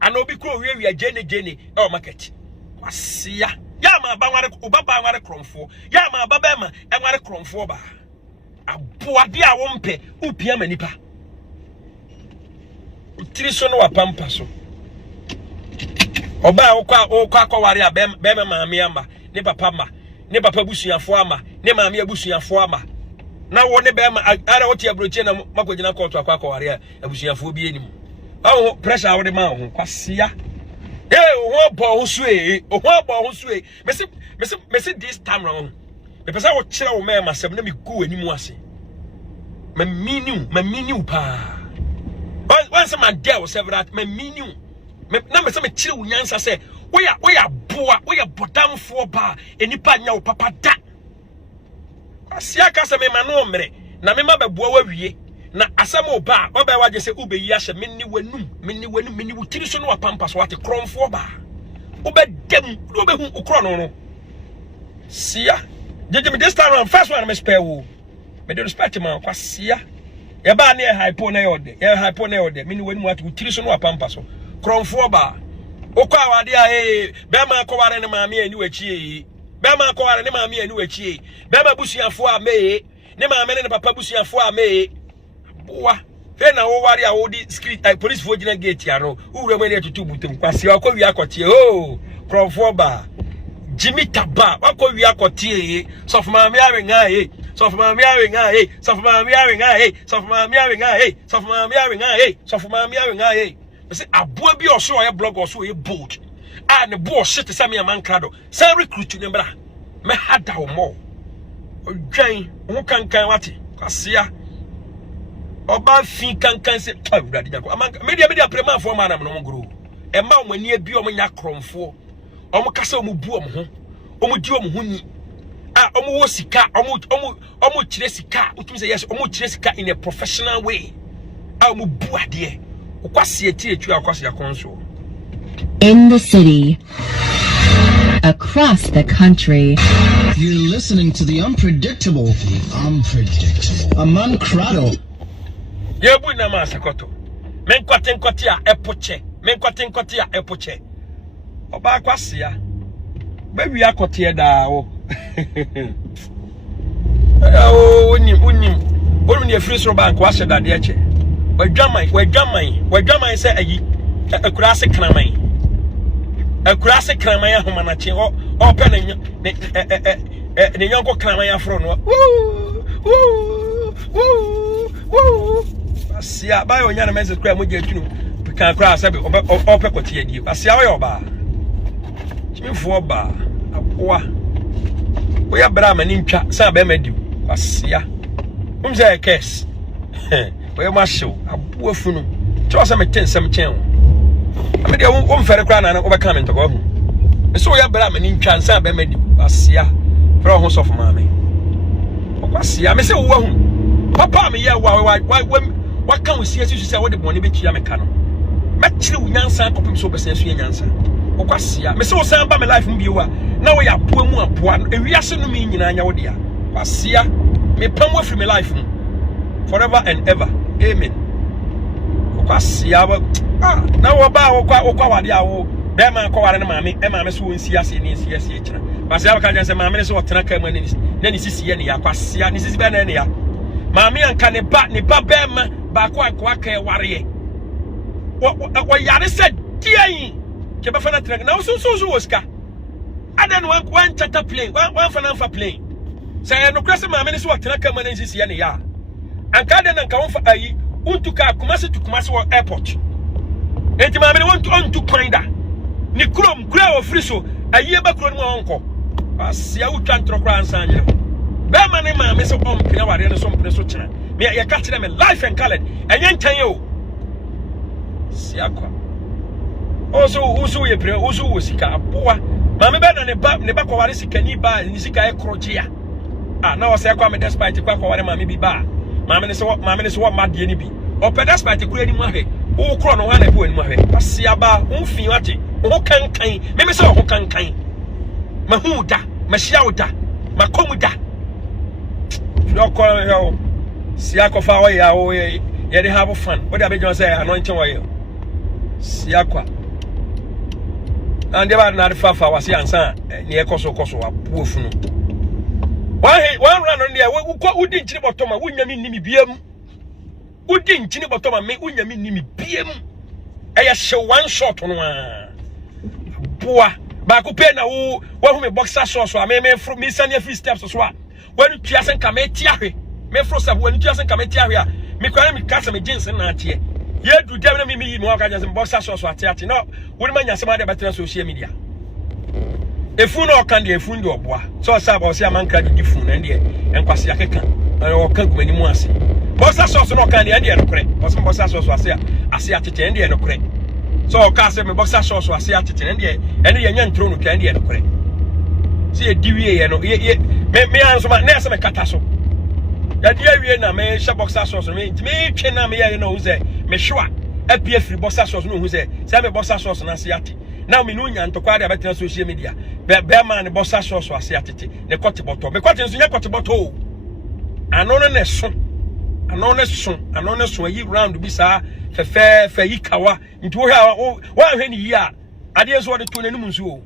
ana obi kro wi jene e o market kwasia ya ma ba nware kromfo ya ma ba ba ma enware kromfo ba aboade a wo mpe upia manipa utiri so no wa pampa so oba okwa akware a be ma me ama ne papa busuafo ama ne ma me abusuafo ama na wo ne be ma ara wo tie broche na makogina koto akware a abusuafo bi enim awo pressure wo de ma ho kwasia ho bo ho sue me see this time round me pesa wo kire wo me masem na me gu animu ase me miniu pa once my deal was ever that me miniu na me say me kire wo nyansa say we ya boa we ya bodamfo ba enipa nya wo papa da asia ka se me ma no mre na me ma beboa wa wie na asamo ba oba waje se ube yi ahye menni wutiri so no wa pampas wate kromfo ba oba dem oba hu ukro no sia jeje me this time first one me spare wo me dey respect man kwa sia ye ba na hypo na yode menni wani wate wutiri so no wa pampas kromfo ba okwa awade a be ma akoware ne maami ani wachi be ma akoware ne maami ani wachi be ma busuafo a me ne maami ne papa busuafo a me boa fe na wo ware a wo di street police fo gina gate ya no uru mani atutu butem kwase akwa akotie kromfo ba Jimmy Taba akwa wi akotie so for maami awenga so for maami awenga so for maami awenga so for maami awenga so for maami awenga so for maami awenga say aboa bi oso oye blog oso oye bold ne bo shit say me Amankrado say recruit you nembra me hada wo mo odwan wo kankan wate kwasea oba fi kankan say awurade jako media prema fo ma na no ngoro e ma omani abi o nya kromfo o mo kasa o mo bu o mo ho o mo di o mo ho ni o mo wo sika o mo kire sika utumi say yes o mo kire sika in a professional way o mo bu ade in the city, across the country. You're listening to the unpredictable. Amankrado. Yebu na masakoto. Menkwatenkotia epoche. Oba kwasia. Baby akotie da o. Unim. Onu ye free throw bank wa sheda de eche. Wadwaman say ayi akurase kraman ahomanache o pe ne nyanko kraman afro no asia ba yo nya na message kra mo je tunu kan kra sabe o pe kotie die asia wo yo ba chimfo ba akwa wo ya bra mani ntwa sa ba madiu asia umze kes we ma show abu afunu cho say me tensem chen am dey won fere kra na wo be kan me ntoko hu so ya bra mani ntwa nsa be madi asia fra ho so fo ma me okwasia me say wo hu papa me ya wa kan wo sia sisu say wo de boni be tua me ka no me kire wo nyansa kopim so be san so nyansa okwasia me say wo san ba me life mbi wo na wo ya apoa mu apoa ewiase no me nyina anya wo de a kwasia me pam wo free me life mu forever and ever. Amen. Okwasia na wo ba okwa wade awo be ma akwa ware na maame e maame so wonsi ase ni nsi ase ekira basia ba ka janse maame ne so wotena ka mu na ni sisi ye ne ya kwasia ni sisi be na ne ya maame anka ne ba be ma ba akwa ka ware ye wo yare se dian ke ba fa na tena na so woska adan one charter plane one financial plane say no kwese maame ne so watena kama na nsisi ya ne ya anka den anka won fa ayi untuka kumase to kumase wo airport enti maame ne won to kwanda ni krom kura wo free so ayi e ba kro no wonko asia utwa ntrokra ansanye be ma ne maame so ompina ware ne so mpene so kira me ya ka kire me life and colored enye ntan ye o siakwa oso ye pre oso wo sika aboa maame be na ne ba kware sika ni ba ni sika e krogia na wo se kwa me despite kwa kware maame bi ba maame ne so wa madie ni bi o pe despite kura ni mu ahwe wo kro no ha na bu ani mu ahwe asia ba unfi wate wo kankan me se wo kankan mahuda mashiauda makomuda no call me siakwa fa wa ya o ye they have fun what they be say anointing wa ye siakwa and they ba na fa wasi ansa ne ekoso abuofunu one run on there wo di nchini botoma wunyami nimi biem wodi nchini botoma me wunyami nimi biem eya she one shot no a boa ba ko pe na wo hu me boxer shorts so me fro me sane free steps so a wanu tuasen ka me tiahwe me fro sa wanu tuasen ka me tiahwe a me kwara me kasa me jeans na atie ye du dem na me yi mo ka janse boxer shorts ate no woni manya sema de betena social media efu no kan de efu ndi oboa so sa ba o se Amankrado di fu na de enkwase akeka o kan kumani mu ase boxer shorts no kan de ende no kore o se boxer shorts ase atete ende no kore so o ka se me boxer shorts ase atete ende ye nya ntro no kan de no kore si e diwie ye no me anso ma na se me kata so ya di awie na me sha boxer shorts me twe na me ye no hu se me hwa apie free boxer shorts no hu se me boxer shorts na ase ate now me no nya ntokwa de betena social media be man ne boxer shorts ase atete ne kote botto me kote nso nya kote botto ano ne so yi round bi sa fe yi kawa nti wo hwe ni yi a ade nso de to nanim nso o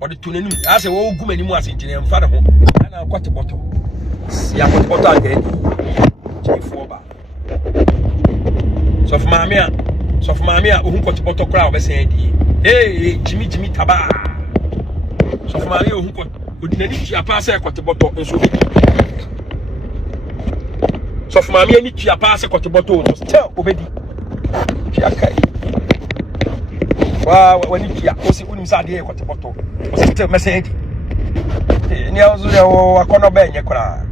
ode to nanim ase wo gu manimu ase ntine mfa de ho na kote botto ya kote botto again chifo ba so for maame a ohun kote botto kra obese adi jimi taba so for maame ohun kote odinani tia pa se kote botto nso bi so for maame ani tia pa se kote botto nso tell obedi tia kai wani tia osi unim sa de kote botto osi tell message ni azu de akono ba enye kra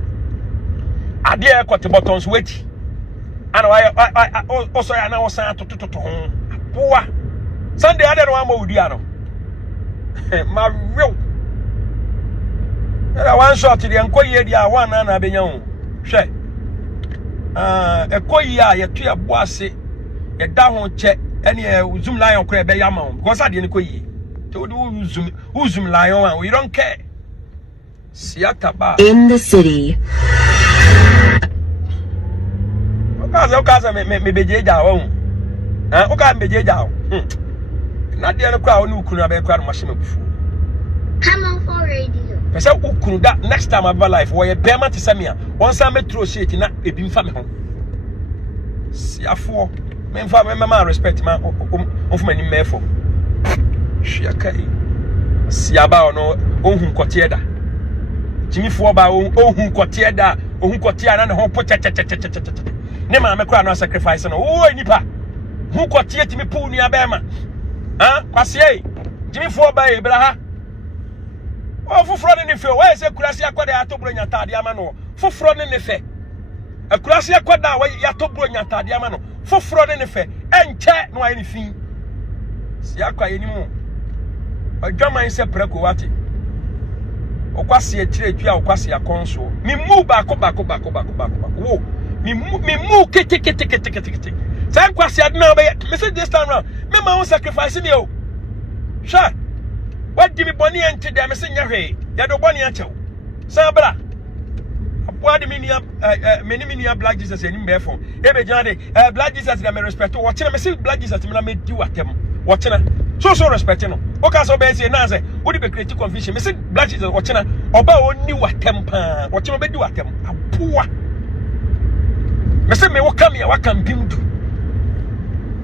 ade kote botto nso weti ana wa oso ya na wosan atototo ho boa Sunday ade no ama odi ano ma rew era one shot de enkoyi edi a one na abenya ho hwe ekoyi a ye to ebo ase ye da ho che ene zoom lion kra be yama ho because ade ne koyi to zoom lion we don't care siataba In the city. Okaza me bejeja wo oka bejeja wo na de no kwa onu ukunu abe kwa no machine bufu Come on for radio. pesa ukunu da next time about life wo ye bema te samia won san metro sheet na ebi mfa me ho siafo me mfa me ma respect ma onfuma ni mefo hwiakai siaba ono ohun kote da jimifo ba ohun kote da ohun kote na ne ho po ne ma me kra no sacrifice no o nipa hu kote timi pu ni abema kwase jimifo ba e bra ha o foforo ne fe o we se kurase akwada atobro nyata de ama no foforo ne fe akurase akwada wa yatobro nyata de ama no foforo ne fe enche no ayi ni fin si akwa ye ni mu odwaman se preko wate okwase etire twa okwase akonso mi mu ba ko wo mi mu kete san kwase adna ba me say this time round me ma won sacrifice me o sha what di me boni ente dem me say nya hwe ya do boni achew san bra aboa de me nia black Jesus ani me fo e be jana de black Jesus na me respect wo kina me say black Jesus me na me di watem wo kina so respect no o ka so be say na say wo di be create confusion me say black Jesus wo kina oba oni watem pa wo kina be di watem aboa me say me wo kam ya wa kam bimdu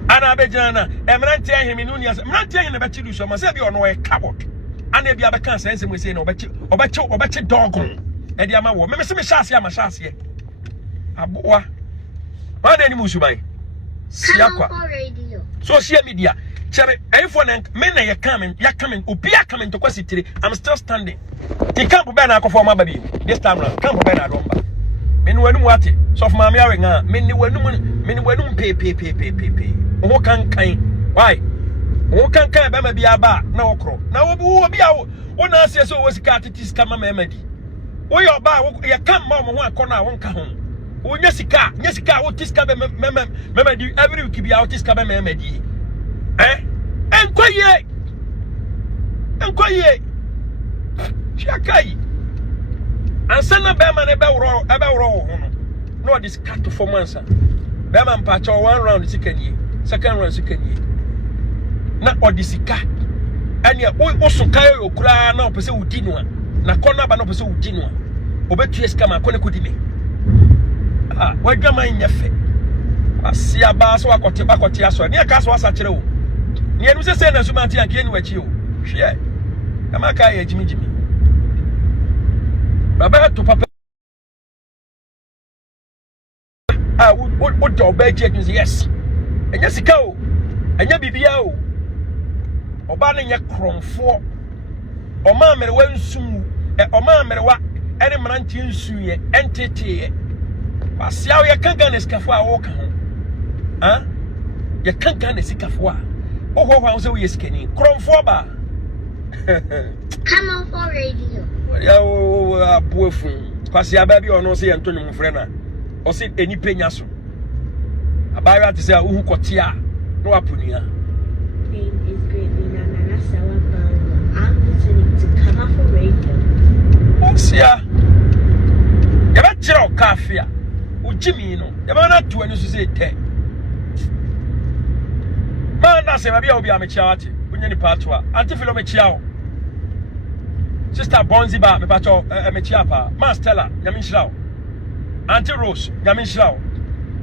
ana be jana emrante ahemi no nia emrante ahemi be chidu so ma say bi ono e kabot ana bia be kan sense mo say na obeche dog e dia ma wo me se me hyase ama hyase aboa ma na ni musuban siakwa social media chere for na me na ya coming obi a coming to kwasitire I'm still standing the camp be na akofo ma ba bi this time round camp be na domba me no anum ate so of maame awe nga me ni wanum pe wo kan why wo kan be ma bi aba na wokro na wo bi a wo na ase so wo sika titis kama ma emadi wo yo ba ya kan ma mo ho akona wo nka ho wo nya sika wo tiska be memadi every week bi a wo tiska be memadi enkoye chiakai ansana be ma ne be woro ho no this cut performance be ma mpacha one round sikanie second round sikanie na odisika ania wo sokae okura na opese wudi no a na kona ba na opese wudi no a obetu esika ma kone kodi me wadwama nyefe asia ba so akote aso ne ka so asa kire wo ne enu se na sumanti anke ni wachi o hwe kama ka ya jimi baba to papa what do be check yes enya sika o enya bibia o oba ne nye kromfo o ma mere wa nsum o ma mere wa ene mranti nsuye entete asia o ye kanka ne sikafo a wo ka ho ye kanka ne sikafo a ho so we skeni kromfo ba Come on for radio. ya o abuefu asia ba bi ono se ye ntonu mfre na o se eni penya so abayo ati se uhu kotia no apunia Name is greatly Nana Sawa. I'm listening to Come on for radio. Osia ya ba chiro kafia ujimi no ya ba na to ani so se te man na se ba bia obi amechia ati unya ni patwa anti filo mechia o sister Bonzi ba me pacho mechia pa ma Stella nyami nhyira o anti Rose nyami nhyira o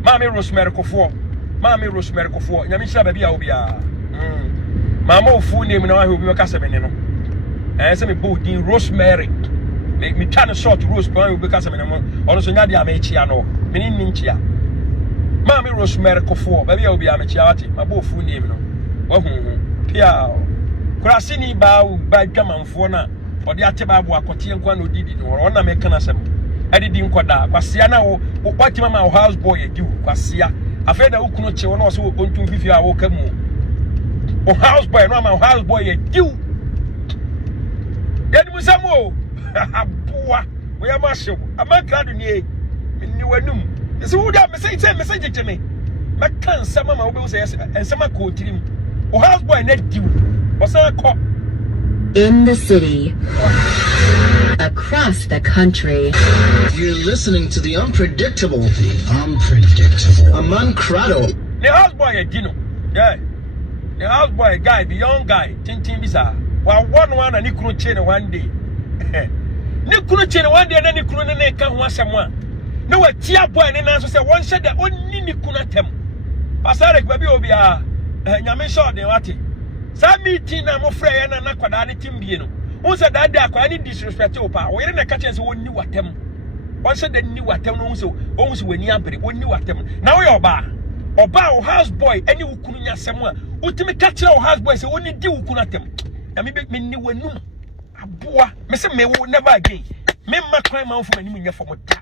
mami Rosemary Kofo nyami nhyira ba bia obi a mama ofu name na wa obi ka se me ne no se me bodin Rosemary me twa no short Rose pa obi ka se me ne mo ono so nya dia mechia no me ni nchia mami Rosemary Kofo ba bia obi a mechia ati ma bo ofu name no wa pia kurasini ba dwamanfo na odi ate ba bo akote nkwa no didi no ona me kana sem adidi nkoda kwasia na wo watima ma house boy edi kwasia afeda ukunu che wona so ontum fifi a wo kamu o house boy no ma house boy edi yedi musamo aboa wo ya ma hyew Amankrado ni wanum ese wo da message to me me kan sama ma wo be wo say ensama ko tirim o house boy na edi wo say ko In the city, across the country. You're listening to the unpredictable. Amankrado. The houseboy a dino. Yeah. The houseboy guy, the young guy, Tintin Bisa. Well, one and Nikuru chain one day. Nikuru chain one day and then Nikuru and can want someone. No, a tia boy and answer say one said that only Nikuna tem. Pasarek baby obia. Yamin shot the wati. Sami tina mo frey na nakwada ne timbie no won se da da akwa ni disrespect opa wo yere na ka chance won ni watem won se da ni watem no won se wani abere won ni watem na wo oba o house boy ani wukunu nyasem a utimi ka kire o house boy se woni di wukunu atem na me ni wanum aboa me se me wo never again me ma kwan man fo mani munya fo da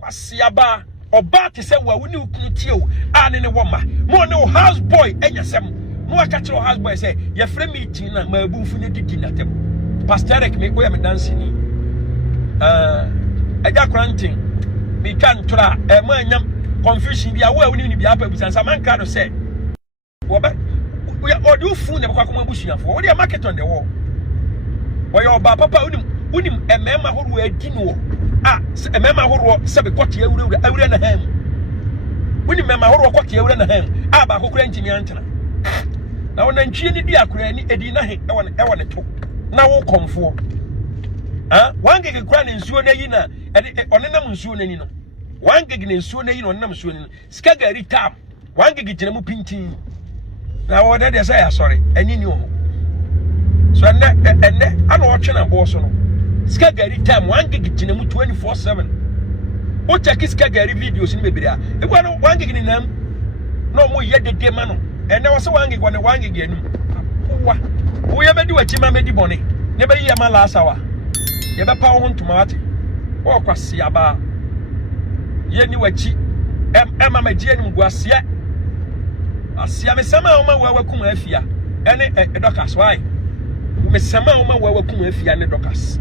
kwasia ba oba te se wa woni wukunu tie o a ne wo ma mo ne o house boy anyasem no I catch your husband say your friend meeting na my boofu ne didi na tem pastor Eric me go am dancing aja granting me kan tora e ma nyam confusion bia wo awuni ni bia pa bisan Amankrado say wo ba we odu fu ne kwa kuma busuafo wo dey market on the wall wo your papa unim emema horo adi no emema horo se be kote awura na ham unim emema horo kote awura na ham ba kokura ntimi antena na wona ntwie ni di akura ni edi na he e ne to na wo komfo wangege kura ne nsuo na yi na onenam nsuo na ni no wangege ne nsuo na yi no onenam nsuo na ni sika gari tam wangege gina mu pintin na wo de say ya sorry ani ni o So and I know watching a boss no. Skagari time 1 gig jinemu 24/7. O check skagari videos in maybe there. E go no 1 gig in them. No more yet the day man. And there was 1 gig when 1 gig in. We ever do a chima medi bonnet. Never hear my last hour. You better power on to Marty. Or Quasiaba. Yeni wachi. Emma Magian Guasia. I see a summer where we come here. Any doctors, why? We summer where we come here and the doctors.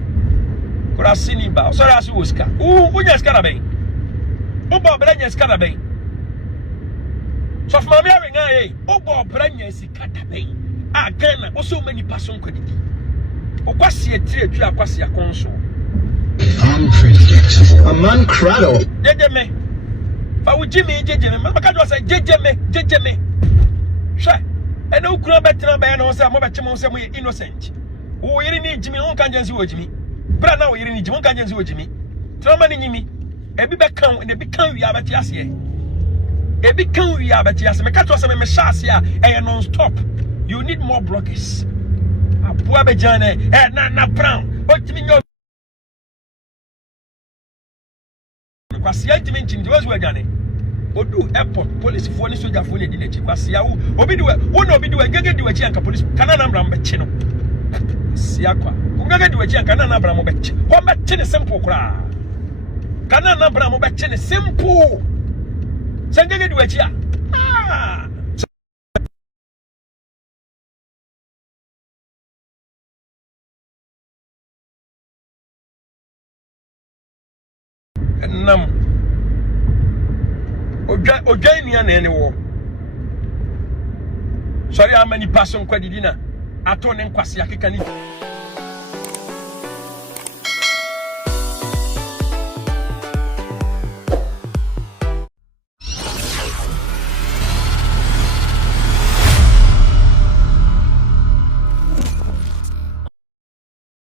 Kurasini ba. Sorry, as you was car. Who just got a bay? Oh, Bob Branyas got a bay. So, for my marrying, oh, Bob Branyas got a bay. Ah, Ghana, also many person credit. Okwasi etire tu akwasi akonso. Unpredictable. Amankrado. Jejeme. Fa wo jimi jejeme. Maka do say jejeme. Hwe. Ene ukura betina be na wo say mo be chemo say mo innocent. Wo yiri ni jimi won kan jansi wo jimi. Bra na wo yiri ni jimi won kan jansi wo jimi. Trama ni nyimi. Ebi be kan, ne bi kan wi abati ase e. Ebi kan wi abati ase. Meka to say me sha ase a e non stop. You need more bloggers. Abuabe jane na brown. Otimi nyo. Kwasi antimi nchini was we jane. Odu airport police for ni soldier for ni di nechi. Kwasi ya obi di we no obi di we ngege di we chi anka police kana na mbra mbechi no. Sia kwa. Ngege di we chi anka na mbra mo bechi. Ho bechi ne simple kra. Kana na mbra mo bechi ne simple. Se ngege di we chi a. Ah. Nam Oja ni ana ene wo. Sorry how many person kwa didina ato ne nkwase akeka ni